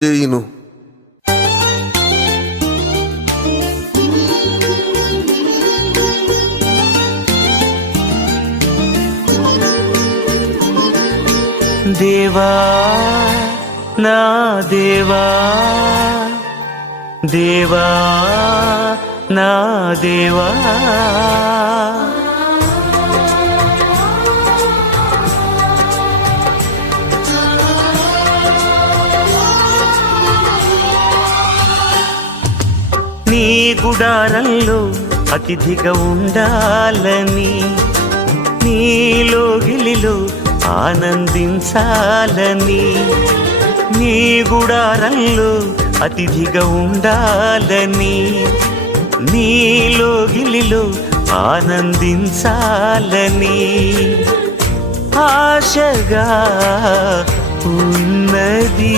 చేయును దేవా నా దేవా దేవా నా దేవా. నీ గుడారంలో అతిథిగా ఉండాలని నీలో గిలిలో ఆనందించాలని నీ గుడారంలో అతిథిగా ఉండాలని నీలో గిలిలో ఆనందించాలని ఆశగా ఉన్నది.